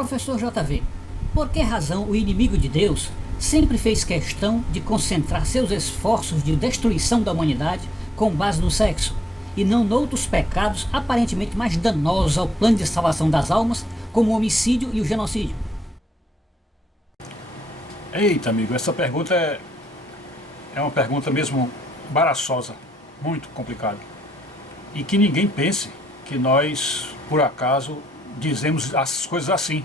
Professor JV, por que razão o inimigo de Deus sempre fez questão de concentrar seus esforços de destruição da humanidade com base no sexo, e não noutros pecados aparentemente mais danosos ao plano de salvação das almas, como o homicídio e o genocídio? Eita, amigo, essa pergunta é uma pergunta mesmo embaraçosa, muito complicada. E que ninguém pense que nós, por acaso, dizemos as coisas assim,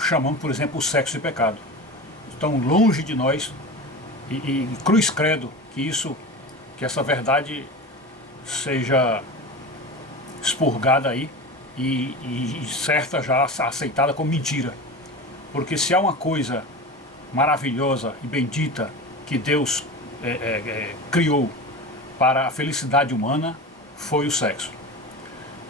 chamando, por exemplo, o sexo de pecado. Tão longe de nós, e cruz credo que essa verdade seja expurgada aí e certa já aceitada como mentira. Porque se há uma coisa maravilhosa e bendita que Deus criou para a felicidade humana, foi o sexo.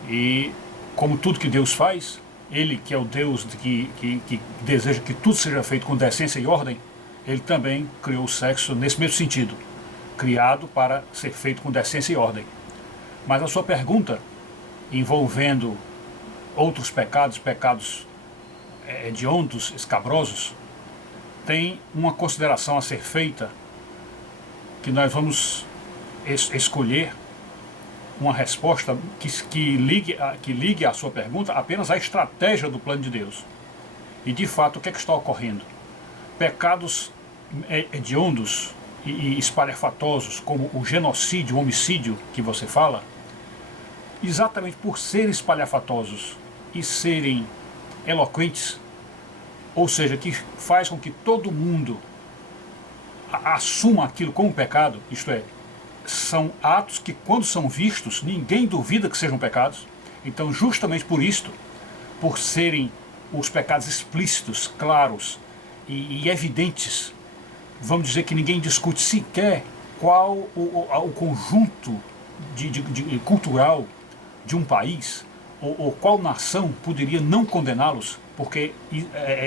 E como tudo que Deus faz, Ele que é o Deus que deseja que tudo seja feito com decência e ordem, Ele também criou o sexo nesse mesmo sentido, criado para ser feito com decência e ordem. Mas a sua pergunta, envolvendo outros pecados hediondos, escabrosos, tem uma consideração a ser feita, que nós vamos escolher uma resposta que ligue a sua pergunta apenas à estratégia do plano de Deus. E de fato, o que está ocorrendo? Pecados hediondos e espalhafatosos, como o genocídio, o homicídio que você fala, exatamente por serem espalhafatosos e serem eloquentes, ou seja, que faz com que todo mundo assuma aquilo como pecado, isto é, são atos que, quando são vistos, ninguém duvida que sejam pecados. Então, justamente por isto, por serem os pecados explícitos, claros e evidentes, vamos dizer que ninguém discute sequer qual o conjunto cultural de um país, ou qual nação poderia não condená-los, porque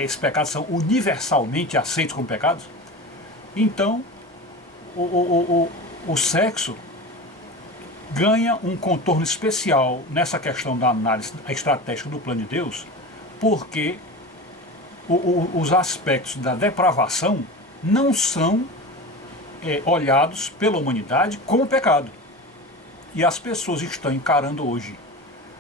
esses pecados são universalmente aceitos como pecados. Então, o sexo ganha um contorno especial nessa questão da análise estratégica do plano de Deus, porque os aspectos da depravação não são olhados pela humanidade como pecado. E as pessoas estão encarando hoje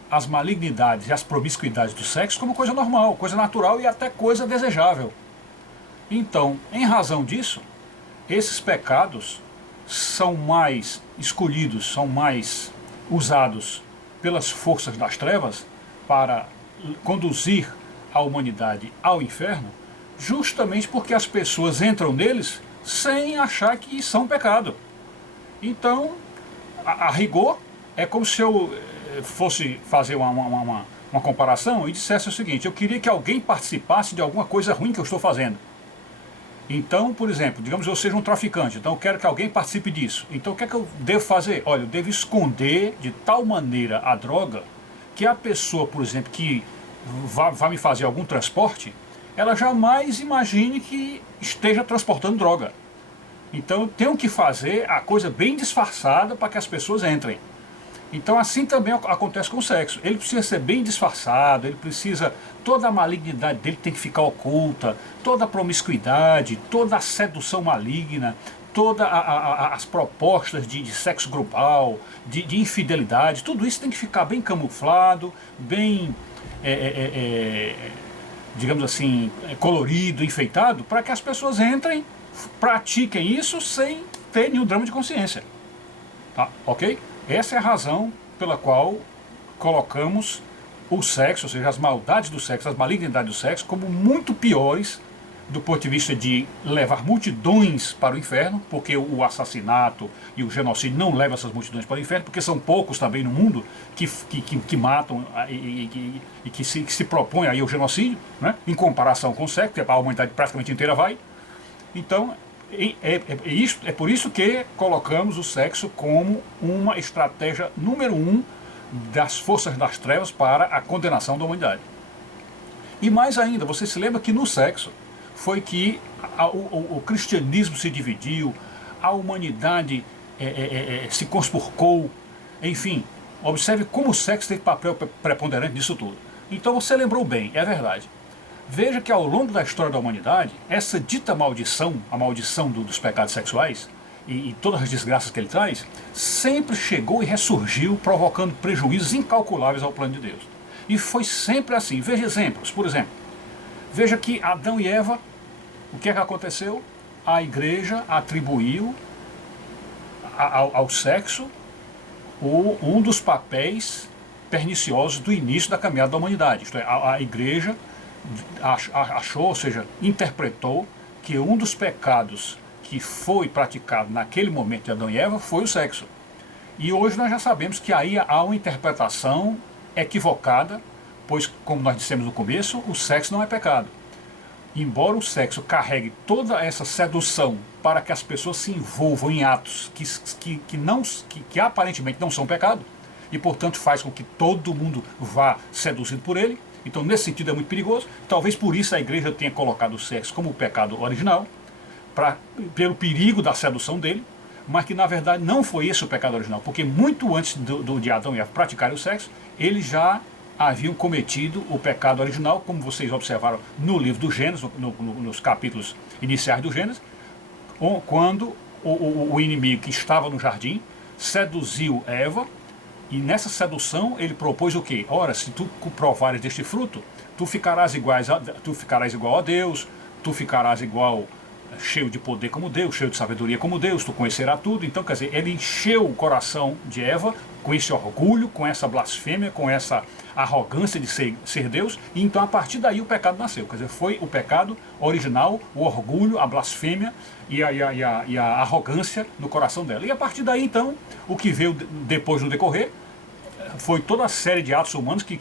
as malignidades e as promiscuidades do sexo como coisa normal, coisa natural e até coisa desejável. Então, em razão disso, esses pecados são mais escolhidos, são mais usados pelas forças das trevas para conduzir a humanidade ao inferno, justamente porque as pessoas entram neles sem achar que são pecado. Então, a rigor, é como se eu fosse fazer uma comparação e dissesse o seguinte: eu queria que alguém participasse de alguma coisa ruim que eu estou fazendo. Então, por exemplo, digamos que eu seja um traficante, então eu quero que alguém participe disso. Então o que é que eu devo fazer? Olha, eu devo esconder de tal maneira a droga que a pessoa, por exemplo, que vai me fazer algum transporte, ela jamais imagine que esteja transportando droga. Então eu tenho que fazer a coisa bem disfarçada para que as pessoas entrem. Então assim também acontece com o sexo. Ele precisa ser bem disfarçado, ele precisa, toda a malignidade dele tem que ficar oculta, toda a promiscuidade, toda a sedução maligna, todas as propostas de sexo grupal, de infidelidade, tudo isso tem que ficar bem camuflado, bem, digamos assim, colorido, enfeitado, para que as pessoas entrem, pratiquem isso sem ter nenhum drama de consciência. Tá? Ok? Essa é a razão pela qual colocamos o sexo, ou seja, as maldades do sexo, as malignidades do sexo, como muito piores do ponto de vista de levar multidões para o inferno, porque o assassinato e o genocídio não levam essas multidões para o inferno, porque são poucos também no mundo que matam e que se propõem aí o genocídio, né, em comparação com o sexo, que a humanidade praticamente inteira vai. Então, é por isso que colocamos o sexo como uma estratégia número 1 das forças das trevas para a condenação da humanidade. E mais ainda, você se lembra que no sexo foi que o cristianismo se dividiu, a humanidade se conspurcou, enfim, observe como o sexo teve papel preponderante nisso tudo. Então você lembrou bem, é verdade. Veja que ao longo da história da humanidade, essa dita maldição, a maldição dos pecados sexuais, e todas as desgraças que ele traz, sempre chegou e ressurgiu, provocando prejuízos incalculáveis ao plano de Deus. E foi sempre assim. Veja exemplos. Por exemplo, veja que Adão e Eva, o que é que aconteceu? A igreja atribuiu ao sexo um dos papéis perniciosos do início da caminhada da humanidade. Isto é, a igreja achou, ou seja, interpretou que um dos pecados que foi praticado naquele momento de Adão e Eva foi o sexo. E hoje nós já sabemos que aí há uma interpretação equivocada, pois, como nós dissemos no começo, o sexo não é pecado. Embora o sexo carregue toda essa sedução para que as pessoas se envolvam em atos que aparentemente não são pecado, e portanto faz com que todo mundo vá seduzido por ele, então nesse sentido é muito perigoso. Talvez por isso a igreja tenha colocado o sexo como o pecado original, pelo perigo da sedução dele, mas que na verdade não foi esse o pecado original, porque muito antes de Adão e Eva praticarem o sexo, eles já haviam cometido o pecado original, como vocês observaram no livro do Gênesis, nos capítulos iniciais do Gênesis, quando o inimigo que estava no jardim seduziu Eva, e nessa sedução ele propôs o quê? Ora, se tu provares deste fruto, tu ficarás igual a Deus, tu ficarás cheio de poder como Deus, cheio de sabedoria como Deus, tu conhecerás tudo. Então, quer dizer, ele encheu o coração de Eva com esse orgulho, com essa blasfêmia, com essa arrogância de ser Deus, e então a partir daí o pecado nasceu. Quer dizer, foi o pecado original, o orgulho, a blasfêmia e a arrogância no coração dela. E a partir daí, então, o que veio depois no decorrer foi toda a série de atos humanos que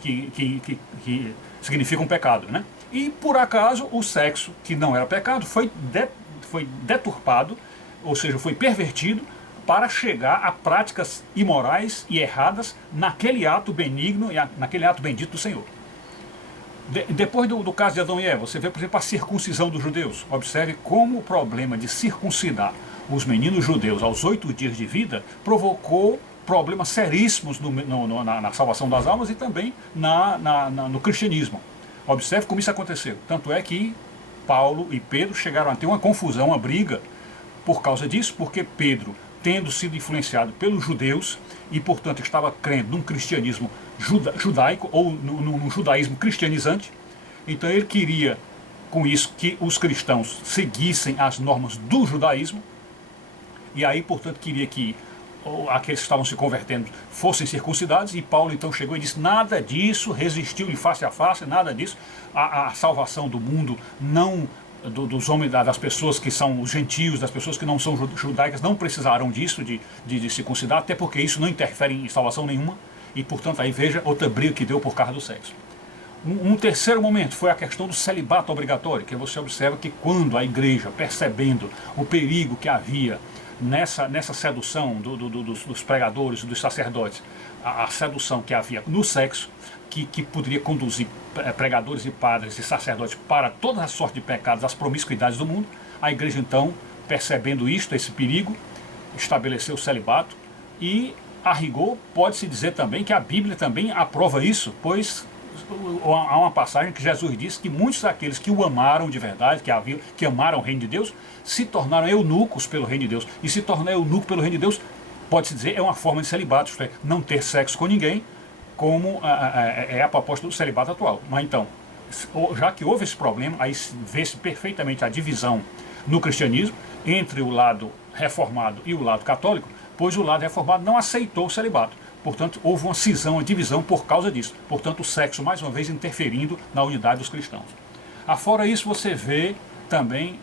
significam pecado, né? E por acaso o sexo, que não era pecado, foi deturpado, ou seja, foi pervertido para chegar a práticas imorais e erradas naquele ato benigno e naquele ato bendito do Senhor. Depois do caso de Adão e Eva, você vê, por exemplo, a circuncisão dos judeus. Observe como o problema de circuncidar os meninos judeus aos 8 dias de vida provocou problemas seríssimos na salvação das almas e também no cristianismo. Observe como isso aconteceu. Tanto é que Paulo e Pedro chegaram a ter uma confusão, uma briga por causa disso, porque Pedro, tendo sido influenciado pelos judeus e, portanto, estava crendo num cristianismo judaico ou num judaísmo cristianizante, então ele queria, com isso, que os cristãos seguissem as normas do judaísmo, e aí, portanto, queria que aqueles que estavam se convertendo fossem circuncidados, e Paulo então chegou e disse: nada disso, resistiu em face a face, nada disso, a salvação do mundo, não dos homens, das pessoas que são os gentios, das pessoas que não são judaicas, não precisarão disso, de circuncidar, até porque isso não interfere em salvação nenhuma, e portanto aí veja outra briga que deu por causa do sexo. Um terceiro momento foi a questão do celibato obrigatório, que você observa que quando a igreja, percebendo o perigo que havia nessa sedução dos pregadores, dos sacerdotes, a sedução que havia no sexo, que poderia conduzir pregadores e padres e sacerdotes para toda a sorte de pecados, as promiscuidades do mundo, a igreja então, percebendo isto, esse perigo, estabeleceu o celibato, e a rigor pode-se dizer também que a Bíblia também aprova isso, pois há uma passagem que Jesus disse que muitos daqueles que o amaram de verdade, que amaram o reino de Deus, se tornaram eunucos pelo reino de Deus. E se tornar eunuco pelo reino de Deus, pode-se dizer, é uma forma de celibato, isto é, não ter sexo com ninguém, como é a proposta do celibato atual. Mas então, já que houve esse problema, aí vê-se perfeitamente a divisão no cristianismo entre o lado reformado e o lado católico, pois o lado reformado não aceitou o celibato. Portanto, houve uma cisão, uma divisão por causa disso. Portanto, o sexo, mais uma vez, interferindo na unidade dos cristãos. Afora isso, você vê também,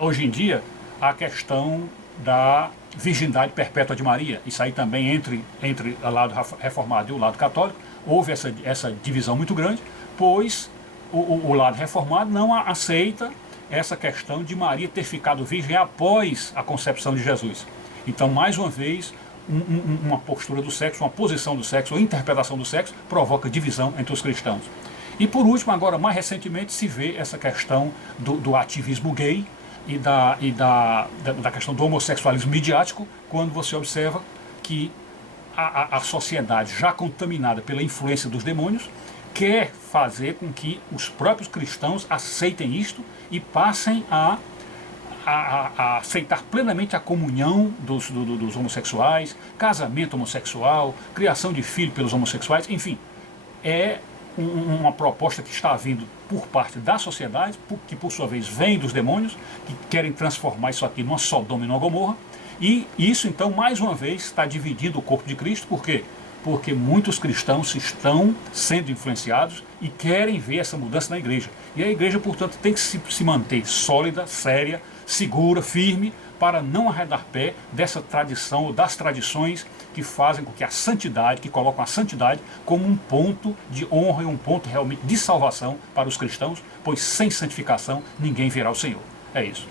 hoje em dia, a questão da virgindade perpétua de Maria. Isso aí também entre o lado reformado e o lado católico. Houve essa divisão muito grande, pois o lado reformado não aceita essa questão de Maria ter ficado virgem após a concepção de Jesus. Então, mais uma vez, uma postura do sexo, uma posição do sexo, uma interpretação do sexo provoca divisão entre os cristãos. E por último, agora mais recentemente, se vê essa questão do ativismo gay e da questão do homossexualismo midiático, quando você observa que a sociedade já contaminada pela influência dos demônios quer fazer com que os próprios cristãos aceitem isto e passem a aceitar plenamente a comunhão dos homossexuais, casamento homossexual, criação de filho pelos homossexuais, enfim, é uma proposta que está vindo por parte da sociedade, que por sua vez vem dos demônios, que querem transformar isso aqui numa Sodoma e numa Gomorra, e isso então mais uma vez está dividindo o corpo de Cristo. Por quê? Porque muitos cristãos estão sendo influenciados e querem ver essa mudança na igreja. E a igreja, portanto, tem que se manter sólida, séria, segura, firme, para não arredar pé dessa tradição, ou das tradições que fazem com que a santidade, que colocam a santidade como um ponto de honra e um ponto realmente de salvação para os cristãos, pois sem santificação ninguém verá o Senhor. É isso.